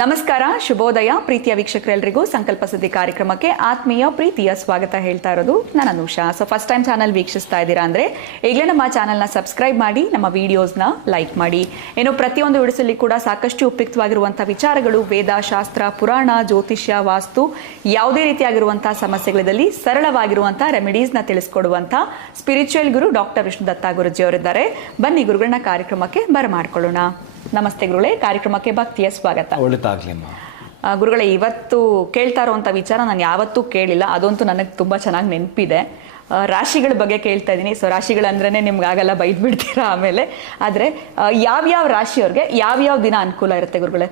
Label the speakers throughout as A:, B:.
A: ನಮಸ್ಕಾರ, ಶುಭೋದಯ. ಪ್ರೀತಿಯ ವೀಕ್ಷಕರೆಲ್ಲರಿಗೂ ಸಂಕಲ್ಪ ಸುದ್ದಿ ಕಾರ್ಯಕ್ರಮಕ್ಕೆ ಆತ್ಮೀಯ ಪ್ರೀತಿಯ ಸ್ವಾಗತ ಹೇಳ್ತಾ ಇರೋದು ನಾನು Anusha. So first time channel ವೀಕ್ಷಿಸ್ತಾ ಇದ್ದೀರಾ ಅಂದ್ರೆ ಈಗಲೇ ನಮ್ಮ ಚಾನಲ್ನ ಸಬ್ಸ್ಕ್ರೈಬ್ ಮಾಡಿ, ನಮ್ಮ ವಿಡಿಯೋಸ್ನ ಲೈಕ್ ಮಾಡಿ. ಏನು ಪ್ರತಿಯೊಂದು ವಿಡಿಯೋಸಲ್ಲಿ ಕೂಡ ಸಾಕಷ್ಟು ಉಪಯುಕ್ತವಾಗಿರುವಂಥ ವಿಚಾರಗಳು, ವೇದ, ಶಾಸ್ತ್ರ, ಪುರಾಣ, ಜ್ಯೋತಿಷ್ಯ, ವಾಸ್ತು, ಯಾವುದೇ ರೀತಿಯಾಗಿರುವಂಥ ಸಮಸ್ಯೆಗಳಲ್ಲಿ ಸರಳವಾಗಿರುವಂಥ ರೆಮಿಡೀಸ್ನ ತಿಳಿಸ್ಕೊಡುವಂಥ spiritual guru doctor Vishnu Datta Guruji ಅವರಿದ್ದಾರೆ ಬನ್ನಿ ಗುರುಗಳನ್ನ ಕಾರ್ಯಕ್ರಮಕ್ಕೆ ಬರಮಾಡ್ಕೊಳ್ಳೋಣ. ನಮಸ್ತೆ ಗುರುಗಳೇ ಕಾರ್ಯಕ್ರಮಕ್ಕೆ ಭಕ್ತಿಯ ಸ್ವಾಗತ.
B: ಒಳ್ಳೆದಾಗ್ಲಿಮ್ಮ
A: ಗುರುಗಳೇ ಇವತ್ತು ಕೇಳ್ತಾ ಇರುವಂಥ ವಿಚಾರ ನಾನು ಯಾವತ್ತೂ ಕೇಳಿಲ್ಲ ಅದಂತೂ ನನಗೆ ತುಂಬಾ ಚೆನ್ನಾಗಿ ನೆನಪಿದೆ. ರಾಶಿಗಳ ಬಗ್ಗೆ ಕೇಳ್ತಾ ಇದ್ದೀನಿ ಸೊ ರಾಶಿಗಳಂದ್ರೆ ನಿಮ್ಗೆ ಆಗಲ್ಲ ಬೈದು ಬಿಡ್ತೀರಾ ಆಮೇಲೆ. ಆದರೆ ಯಾವ್ಯಾವ ರಾಶಿಯವ್ರಿಗೆ ಯಾವ್ಯಾವ ದಿನ ಅನುಕೂಲ ಇರುತ್ತೆ ಗುರುಗಳೇ?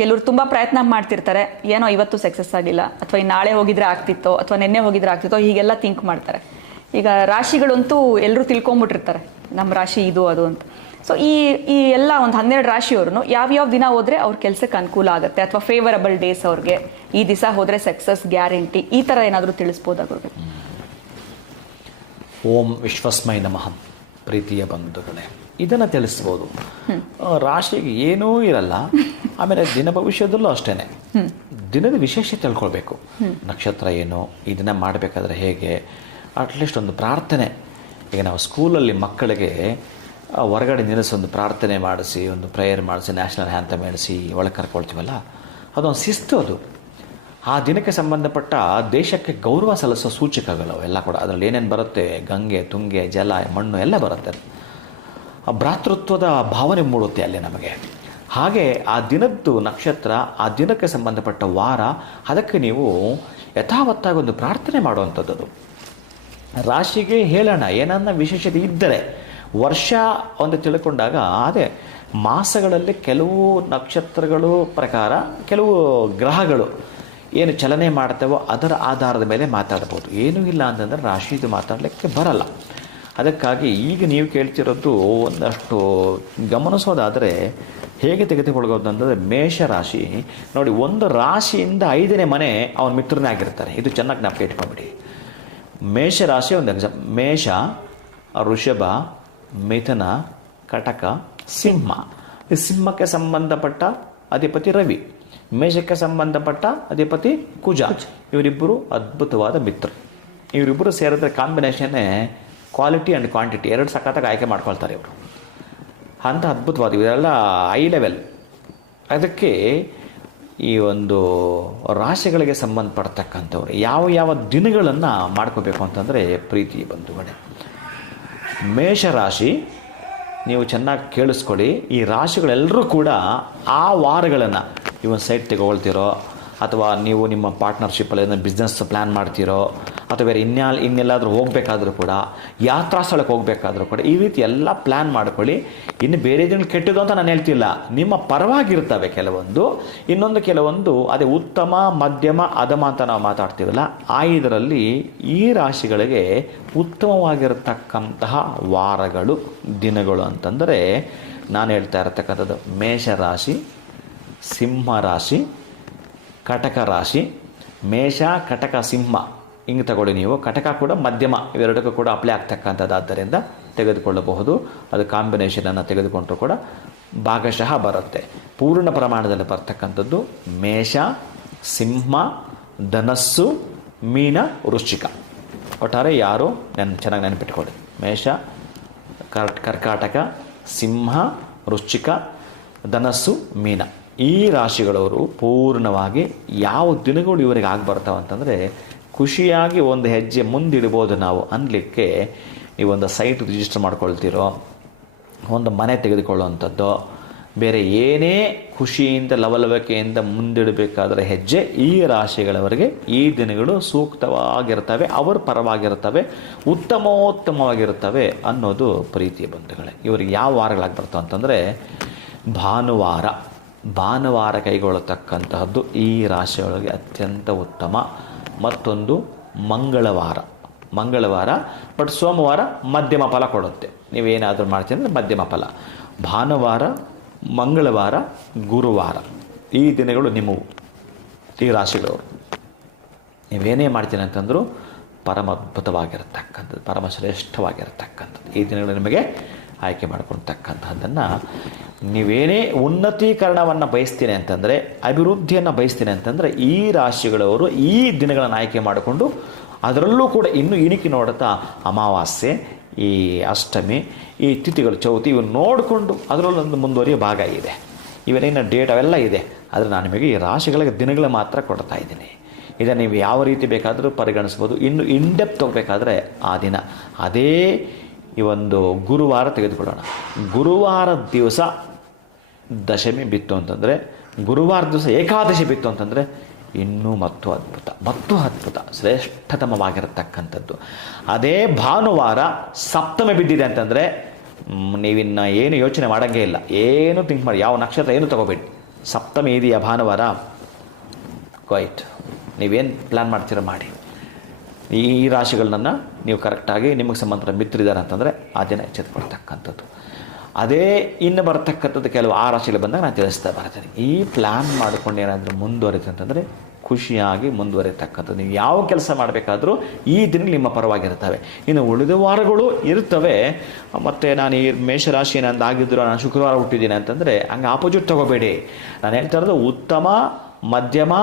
A: ಕೆಲವರು ತುಂಬಾ ಪ್ರಯತ್ನ ಮಾಡ್ತಿರ್ತಾರೆ. ಏನೋ ಇವತ್ತು ಸಕ್ಸಸ್ ಆಗಿಲ್ಲ ಅಥವಾ ಈ ನಾಳೆ ಹೋಗಿದ್ರೆ ಆಗ್ತಿತ್ತೋ ಅಥವಾ ನಿನ್ನೆ ಹೋಗಿದ್ರೆ ಆಗ್ತಿತ್ತೋ ಹೀಗೆಲ್ಲ ಥಿಂಕ್ ಮಾಡ್ತಾರೆ. ಈಗ ರಾಶಿಗಳಂತೂ ಎಲ್ಲರೂ ತಿಳ್ಕೊಂಬಿಟ್ಟಿರ್ತಾರೆ. ನಮ್ಮ ರಾಶಿ ಇದು ಅದು ಅಂತ. ಸೊ ಈ ಈ ಎಲ್ಲ ಒಂದು ಹನ್ನೆರಡು ರಾಶಿಯವ್ರು ಯಾವ್ಯಾವ ದಿನ ಹೋದ್ರೆ ಅವ್ರ ಕೆಲ್ಸಕ್ಕೆ ಅನುಕೂಲ ಆಗುತ್ತೆ? ಅಥವಾ ಫೇವರಬಲ್ ಡೇಸ್ ಅವ್ರಿಗೆ ಈ ದಿವಸ ಹೋದ್ರೆ ಸಕ್ಸಸ್ ಗ್ಯಾರಂಟಿ ಈ ತರ ಏನಾದರೂ ತಿಳಿಸ್ಬೋದಾಗ
B: ಓಂ ವಿಶ್ವಸ್ಮೈ ನಮಃ. ಪ್ರೀತಿಯ ಬಂಧುಗಳೇ ಇದನ್ನ ತಿಳಿಸ್ಬೋದು. ರಾಶಿಗೆ ಏನೂ ಇರಲ್ಲ ಆಮೇಲೆ ದಿನ ಭವಿಷ್ಯದಲ್ಲೂ ಅಷ್ಟೇನೆ. ದಿನದ ವಿಶೇಷ ತಿಳ್ಕೊಳ್ಬೇಕು. ನಕ್ಷತ್ರ ಏನು ಇದನ್ನ ಮಾಡಬೇಕಾದ್ರೆ ಹೇಗೆ ಅಟ್ಲೀಸ್ಟ್ ಒಂದು ಪ್ರಾರ್ಥನೆ. ಈಗ ನಾವು ಸ್ಕೂಲಲ್ಲಿ ಮಕ್ಕಳಿಗೆ ಹೊರಗಡೆ ನಿಲ್ಲಿಸಿ ಒಂದು ಪ್ರಾರ್ಥನೆ ಮಾಡಿಸಿ, ಒಂದು ಪ್ರೇಯರ್ ಮಾಡಿಸಿ ನ್ಯಾಷನಲ್ ಹ್ಯಾಂಥಮ್ ಮಾಡಿಸಿ ಒಳಗೆ ಕರ್ಕೊಳ್ತೀವಲ್ಲ? ಅದೊಂದು ಶಿಸ್ತು ಅದು. ಆ ದಿನಕ್ಕೆ ಸಂಬಂಧಪಟ್ಟ ದೇಶಕ್ಕೆ ಗೌರವ ಸಲ್ಲಿಸೋ ಸೂಚಕಗಳು ಎಲ್ಲ ಕೂಡ. ಅದರಲ್ಲಿ ಏನೇನು ಬರುತ್ತೆ? ಗಂಗೆ, ತುಂಗೆ, ಜಲ, ಮಣ್ಣು ಎಲ್ಲ ಬರುತ್ತೆ. ಆ ಭ್ರಾತೃತ್ವದ ಭಾವನೆ ಮೂಡುತ್ತೆ ಅಲ್ಲಿ ನಮಗೆ. ಹಾಗೆ ಆ ದಿನದ್ದು ನಕ್ಷತ್ರ, ಆ ದಿನಕ್ಕೆ ಸಂಬಂಧಪಟ್ಟ ವಾರ, ಅದಕ್ಕೆ ನೀವು ಯಥಾವತ್ತಾಗಿ ಒಂದು ಪ್ರಾರ್ಥನೆ ಮಾಡುವಂಥದ್ದು. ರಾಶಿಗೆ ಹೇಳೋಣ. ಏನನ್ನ ವಿಶೇಷತೆ ಇದ್ದರೆ ವರ್ಷ ಒಂದು ತಿಳ್ಕೊಂಡಾಗ, ಅದೇ ಮಾಸಗಳಲ್ಲಿ ಕೆಲವು ನಕ್ಷತ್ರಗಳು ಪ್ರಕಾರ ಕೆಲವು ಗ್ರಹಗಳು ಏನು ಚಲನೆ ಮಾಡ್ತೇವೋ ಅದರ ಆಧಾರದ ಮೇಲೆ ಮಾತಾಡ್ಬೋದು. ಏನೂ ಇಲ್ಲ ಅಂತಂದರೆ ರಾಶಿದು ಮಾತಾಡಲಿಕ್ಕೆ ಬರಲ್ಲ. ಅದಕ್ಕಾಗಿ ಈಗ ನೀವು ಕೇಳ್ತಿರೋದು ಒಂದಷ್ಟು ಗಮನಿಸೋದಾದರೆ ಹೇಗೆ ತೆಗೆದುಕೊಳ್ಳೋದು ಅಂತಂದರೆ ಮೇಷ ರಾಶಿ ನೋಡಿ, ಒಂದು ರಾಶಿಯಿಂದ ಐದನೇ ಮನೆ ಅವನ ಮಿತ್ರನೇ ಆಗಿರ್ತಾರೆ. ಇದು ಚೆನ್ನಾಗಿ ಜ್ಞಾಪಕ ಇಟ್ಕೊಂಬಿಡಿ ಮೇಷ ರಾಶಿ ಒಂದು ಎಕ್ಸಾಮ್ ಮೇಷ, ಋಷಭ ಮಿಥುನ ಕಟಕ ಸಿಂಹ. ಈ ಸಿಂಹಕ್ಕೆ ಸಂಬಂಧಪಟ್ಟ ಅಧಿಪತಿ ರವಿ. ಮೇಷಕ್ಕೆ ಸಂಬಂಧಪಟ್ಟ ಅಧಿಪತಿ ಕುಜ. ಇವರಿಬ್ಬರು ಅದ್ಭುತವಾದ ಮಿತ್ರರು. ಇವರಿಬ್ಬರು ಸೇರಿದ್ರೆ ಕಾಂಬಿನೇಷನ್ನೇ ಕ್ವಾಲಿಟಿ ಆ್ಯಂಡ್ ಕ್ವಾಂಟಿಟಿ ಎರಡು ಸಖತ್ತಾಗಿ ಆಯ್ಕೆ ಮಾಡ್ಕೊಳ್ತಾರೆ ಇವರು. ಅಂತ ಅದ್ಭುತವಾದ ಇವರೆಲ್ಲ ಐ ಲೆವೆಲ್ ಅದಕ್ಕೆ ಈ ಒಂದು ರಾಶಿಗಳಿಗೆ ಸಂಬಂಧಪಡ್ತಕ್ಕಂಥವ್ರು ಯಾವ ಯಾವ ದಿನಗಳನ್ನು ಮಾಡ್ಕೋಬೇಕು ಅಂತಂದರೆ ಪ್ರೀತಿ ಬಂಧುಗಳೇ. ಮೇಷರಾಶಿ, ನೀವು ಚೆನ್ನಾಗಿ ಕೇಳಿಸ್ಕೊಳ್ಳಿ ಈ ರಾಶಿಗಳೆಲ್ಲರೂ ಕೂಡ ಆ ವಾರಗಳನ್ನು ಇವನ್ ಸೈಟ್ ತೆಗೊಳ್ತಿರೋ, ಅಥವಾ ನೀವು ನಿಮ್ಮ ಪಾರ್ಟ್ನರ್ಶಿಪ್ಪಲ್ಲಿ ಬಿಸ್ನೆಸ್ ಪ್ಲ್ಯಾನ್ ಮಾಡ್ತಿರೋ ಅಥವಾ ಬೇರೆ ಇನ್ಯಾ ಇನ್ನೆಲ್ಲಾದರೂ ಹೋಗಬೇಕಾದ್ರೂ ಕೂಡ, ಯಾತ್ರಾ ಸ್ಥಳಕ್ಕೆ ಹೋಗಬೇಕಾದ್ರೂ ಕೂಡ, ಈ ರೀತಿ ಎಲ್ಲ ಪ್ಲ್ಯಾನ್ ಮಾಡ್ಕೊಳ್ಳಿ. ಇನ್ನು ಬೇರೆ ದಿನ ಕೆಟ್ಟದು ಅಂತ ನಾನು ಹೇಳ್ತಿಲ್ಲ. ನಿಮ್ಮ ಪರವಾಗಿರ್ತವೆ ಕೆಲವೊಂದು. ಇನ್ನೊಂದು ಕೆಲವೊಂದು, ಅದೇ ಉತ್ತಮ, ಮಧ್ಯಮ ಅಧಮ ಅಂತ ನಾವು ಮಾತಾಡ್ತೀವಲ್ಲ, ಆ ಇದರಲ್ಲಿ ಈ ರಾಶಿಗಳಿಗೆ ಉತ್ತಮವಾಗಿರತಕ್ಕಂತಹ ವಾರಗಳು, ದಿನಗಳು ಅಂತಂದರೆ, ನಾನು ಹೇಳ್ತಾ ಇರತಕ್ಕಂಥದ್ದು ಮೇಷರಾಶಿ ಸಿಂಹ ರಾಶಿ ಕಟಕ ರಾಶಿ ಮೇಷ, ಕಟಕ, ಸಿಂಹ. ಹಿಂಗೆ ತಗೊಳ್ಳಿ ನೀವು. ಕಟಕ ಕೂಡ ಮಧ್ಯಮ. ಇವೆರಡಕ್ಕೂ ಕೂಡ ಅಪ್ಲೈ ಆಗ್ತಕ್ಕಂಥದ್ದಾದ್ದರಿಂದ ತೆಗೆದುಕೊಳ್ಳಬಹುದು. ಅದು ಕಾಂಬಿನೇಷನನ್ನು ತೆಗೆದುಕೊಂಡರೂ ಕೂಡ ಭಾಗಶಃ ಬರುತ್ತೆ. ಪೂರ್ಣ ಪ್ರಮಾಣದಲ್ಲಿ ಬರ್ತಕ್ಕಂಥದ್ದು ಮೇಷ, ಸಿಂಹ, ಧನಸ್ಸು, ಮೀನ, ವೃಶ್ಚಿಕ. ಒಟ್ಟಾರೆ ಯಾರು ನೆನ್, ಚೆನ್ನಾಗಿ ನೆನಪಿಟ್ಕೊಳ್ಳಿ. ಮೇಷ ಕರ್ ಕರ್ಕಾಟಕ, ಸಿಂಹ, ವೃಶ್ಚಿಕ, ಧನಸ್ಸು, ಮೀನ. ಈ ರಾಶಿಗಳವರು ಪೂರ್ಣವಾಗಿ ಯಾವ ದಿನಗಳು ಇವರಿಗೆ ಆಗಿ ಅಂತಂದರೆ ಖುಷಿಯಾಗಿ ಒಂದು ಹೆಜ್ಜೆ ಮುಂದಿಡ್ಬೋದು ನಾವು ಅನ್ನಲಿಕ್ಕೆ ಒಂದು ಸೈಟ್ ರಿಜಿಸ್ಟರ್ ಮಾಡ್ಕೊಳ್ತಿರೋ ಒಂದು ಮನೆ ತೆಗೆದುಕೊಳ್ಳುವಂಥದ್ದು. ಬೇರೆ ಏನೇ ಖುಷಿಯಿಂದ, ಲವಲವಿಕೆಯಿಂದ ಮುಂದಿಡಬೇಕಾದ್ರೆ ಹೆಜ್ಜೆ ಈ ರಾಶಿಗಳವರಿಗೆ ಈ ದಿನಗಳು ಸೂಕ್ತವಾಗಿರ್ತವೆ, ಅವರ ಪರವಾಗಿರ್ತವೆ, ಉತ್ತಮೋತ್ತಮವಾಗಿರ್ತವೆ ಅನ್ನೋದು ಪ್ರೀತಿಯ ಬಂಧುಗಳೇ. ಇವರಿಗೆ ಯಾವ ವಾರಗಳಾಗಿ ಬರ್ತವೆ ಅಂತಂದರೆ ಭಾನುವಾರ. ಭಾನುವಾರ ಕೈಗೊಳ್ಳತಕ್ಕಂತಹದ್ದು ಈ ರಾಶಿಯೊಳಗೆ ಅತ್ಯಂತ ಉತ್ತಮ ಮತ್ತೊಂದು ಮಂಗಳವಾರ. ಮಂಗಳವಾರ ಬಟ್ ಸೋಮವಾರ ಮಧ್ಯಮ ಫಲ ಕೊಡುತ್ತೆ. ನೀವೇನಾದರೂ ಮಾಡ್ತೀರಿ ಅಂದರೆ ಮಧ್ಯಮ ಫಲ. ಭಾನುವಾರ, ಮಂಗಳವಾರ, ಗುರುವಾರ. ಈ ದಿನಗಳು ನಿಮ್ಮವು, ಈ ರಾಶಿಗಳವರು ನೀವೇನೇ ಮಾಡ್ತೀನಿ ಅಂತಂದರೂ ಪರಮ ಅದ್ಭುತವಾಗಿರತಕ್ಕಂಥದ್ದು ಪರಮ ಶ್ರೇಷ್ಠವಾಗಿರತಕ್ಕಂಥದ್ದು ಈ ದಿನಗಳು ನಿಮಗೆ ಆಯ್ಕೆ ಮಾಡ್ಕೊಳ್ತಕ್ಕಂಥದ್ದನ್ನು ನೀವೇನೇ ಉನ್ನತೀಕರಣವನ್ನು ಬಯಸ್ತೀನಿ ಅಂತಂದರೆ, ಅಭಿವೃದ್ಧಿಯನ್ನು ಬಯಸ್ತೀನಿ ಅಂತಂದರೆ, ಈ ರಾಶಿಗಳವರು ಈ ದಿನಗಳನ್ನು ಆಯ್ಕೆ ಮಾಡಿಕೊಂಡು ಅದರಲ್ಲೂ ಕೂಡ ಇನ್ನೂ ಇಣಿಕಿ ನೋಡುತ್ತಾ ಅಮಾವಾಸ್ಯೆ, ಈ ಅಷ್ಟಮಿ, ಈ ತಿಥಿಗಳು, ಚೌತಿ ಇವನ್ನು ನೋಡಿಕೊಂಡು ಅದರಲ್ಲೊಂದು ಮುಂದುವರಿಯೋ ಭಾಗ ಇದೆ. ಇವೆಲ್ಲ ಡೇಟ್ ಅವೆಲ್ಲ ಇದೆ. ಆದರೆ ನಾನು ನಿಮಗೆ ಈ ರಾಶಿಗಳಿಗೆ ದಿನಗಳ ಮಾತ್ರ ಕೊಡ್ತಾ ಇದ್ದೀನಿ. ಇದನ್ನು ನೀವು ಯಾವ ರೀತಿ ಬೇಕಾದರೂ ಪರಿಗಣಿಸ್ಬೋದು. ಇನ್ನು ಇನ್ಡೆಪ್ತ್ ಹೋಗಬೇಕಾದ್ರೆ ಆ ದಿನ. ಅದೇ ಈ ಒಂದು ಗುರುವಾರ ತೆಗೆದುಕೊಳ್ಳೋಣ. ಗುರುವಾರ ದಿವಸ ದಶಮಿ ಬಿತ್ತು ಅಂತಂದರೆ, ಗುರುವಾರ ದಿವಸ ಏಕಾದಶಿ ಬಿತ್ತು ಅಂತಂದರೆ ಇನ್ನೂ ಮತ್ತು ಅದ್ಭುತ ಮತ್ತು ಅದ್ಭುತ, ಶ್ರೇಷ್ಠತಮವಾಗಿರತಕ್ಕಂಥದ್ದು. ಅದೇ ಭಾನುವಾರ ಸಪ್ತಮಿ ಬಿದ್ದಿದೆ ಅಂತಂದರೆ ನೀವಿನ್ನ ಏನು ಯೋಚನೆ ಮಾಡೋಂಗೇ ಇಲ್ಲ. ಏನು ಥಿಂಕ್ ಮಾಡಿ, ಯಾವ ನಕ್ಷತ್ರ ಏನು ತಗೋಬೇಡಿ. ಸಪ್ತಮಿ ಇದೆಯಾ ಭಾನುವಾರ? ಕ್ವೈಟ್ ನೀವೇನು ಪ್ಲ್ಯಾನ್ ಮಾಡ್ತೀರ ಮಾಡಿ. ಈ ರಾಶಿಗಳನ್ನ ನೀವು ಕರೆಕ್ಟಾಗಿ ನಿಮಗೆ ಸಂಬಂಧ ಮಿತ್ರಿದ್ದಾರೆ ಅಂತಂದರೆ, ಆ ದಿನ ಎಚ್ಚೆತ್ತುಕೊಳ್ತಕ್ಕಂಥದ್ದು ಅದೇ ಇನ್ನು ಬರ್ತಕ್ಕಂಥದ್ದು ಕೆಲವು ಆ ರಾಶಿಗಳು ಬಂದಾಗ ನಾನು ತಿಳಿಸ್ತಾ ಬರ್ತೀನಿ. ಈ ಪ್ಲ್ಯಾನ್ ಮಾಡಿಕೊಂಡು ಏನಾದರೂ ಮುಂದುವರಿತು ಅಂತಂದರೆ ಖುಷಿಯಾಗಿ ಮುಂದುವರಿತಕ್ಕಂಥದ್ದು. ನೀವು ಯಾವ ಕೆಲಸ ಮಾಡಬೇಕಾದರೂ ಈ ದಿನ ನಿಮ್ಮ ಪರವಾಗಿರ್ತವೆ. ಇನ್ನು ಉಳಿದ ವಾರಗಳು ಇರ್ತವೆ. ಮತ್ತು ನಾನು ಈ ಮೇಷರಾಶಿ ನಂದು ಆಗಿದ್ರು ನಾನು ಶುಕ್ರವಾರ ಹುಟ್ಟಿದ್ದೀನಿ ಅಂತಂದರೆ ಹಂಗೆ ಆಪೋಸಿಟ್ ತಗೋಬೇಡಿ. ನಾನು ಹೇಳ್ತಾ ಇರೋದು ಉತ್ತಮ ಮಧ್ಯಮ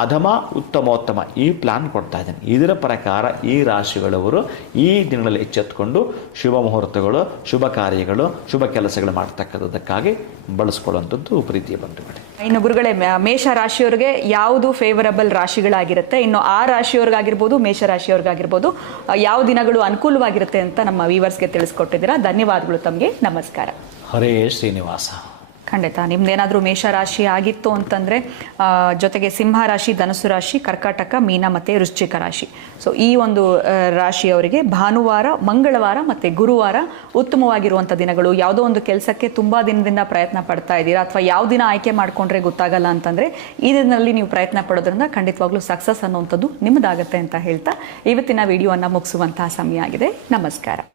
B: ಅಧಮ ಉತ್ತಮೋತ್ತಮ ಈ ಪ್ಲಾನ್ ಕೊಡ್ತಾ ಇದ್ದೇನೆ. ಇದರ ಪ್ರಕಾರ ಈ ರಾಶಿಗಳವರು ಈ ದಿನಗಳಲ್ಲಿ ಎಚ್ಚೆತ್ತುಕೊಂಡು ಶುಭ ಮುಹೂರ್ತಗಳು ಶುಭ ಕಾರ್ಯಗಳು ಶುಭ ಕೆಲಸಗಳು ಮಾಡ್ತಕ್ಕಂಥದ್ದಕ್ಕಾಗಿ ಬಳಸ್ಕೊಳ್ಳುವಂಥದ್ದು ಪ್ರೀತಿಯ ಬಂಧುಗಳೇ.
A: ಇನ್ನು ಗುರುಗಳೇ ಮೇಷ ರಾಶಿಯವರಿಗೆ ಯಾವುದು ಫೇವರಬಲ್ ರಾಶಿಗಳಾಗಿರುತ್ತೆ? ಇನ್ನು ಆ ರಾಶಿಯವ್ರಿಗಾಗಿರ್ಬೋದು ಮೇಷ ರಾಶಿಯವ್ರಿಗಾಗಿರ್ಬೋದು ಯಾವ ದಿನಗಳು ಅನುಕೂಲವಾಗಿರುತ್ತೆ ಅಂತ ನಮ್ಮ ವೀವರ್ಸ್ಗೆ ತಿಳಿಸ್ಕೊಟ್ಟಿದ್ದೀರಾ. ಧನ್ಯವಾದಗಳು ತಮಗೆ. ನಮಸ್ಕಾರ.
B: ಹರೇ ಶ್ರೀನಿವಾಸ.
A: ಖಂಡಿತ. ನಿಮ್ದೇನಾದರೂ ಮೇಷರಾಶಿ ಆಗಿತ್ತು ಅಂತಂದರೆ ಜೊತೆಗೆ ಸಿಂಹ ರಾಶಿ ಧನಸು ರಾಶಿ, ಕರ್ಕಾಟಕ, ಮೀನ ಮತ್ತು ವೃಶ್ಚಿಕ ರಾಶಿ. ಸೊ ಈ ಒಂದು ರಾಶಿಯವರಿಗೆ ಭಾನುವಾರ, ಮಂಗಳವಾರ ಮತ್ತು ಗುರುವಾರ ಉತ್ತಮವಾಗಿರುವಂಥ ದಿನಗಳು. ಯಾವುದೋ ಒಂದು ಕೆಲಸಕ್ಕೆ ತುಂಬ ದಿನದಿಂದ ಪ್ರಯತ್ನ ಪಡ್ತಾ ಇದ್ದೀರಾ? ಅಥವಾ ಯಾವ ದಿನ ಆಯ್ಕೆ ಮಾಡಿಕೊಂಡ್ರೆ ಗೊತ್ತಾಗಲ್ಲ ಅಂತಂದರೆ, ಈ ದಿನದಲ್ಲಿ ನೀವು ಪ್ರಯತ್ನ ಪಡೋದ್ರಿಂದ ಖಂಡಿತವಾಗ್ಲೂ ಸಕ್ಸಸ್ ಅನ್ನುವಂಥದ್ದು ನಿಮ್ಮದಾಗತ್ತೆ ಅಂತ ಹೇಳ್ತಾ, ಇವತ್ತಿನ ವಿಡಿಯೋವನ್ನು ಮುಗಿಸುವಂತಹ ಸಮಯ ಆಗಿದೆ. ನಮಸ್ಕಾರ.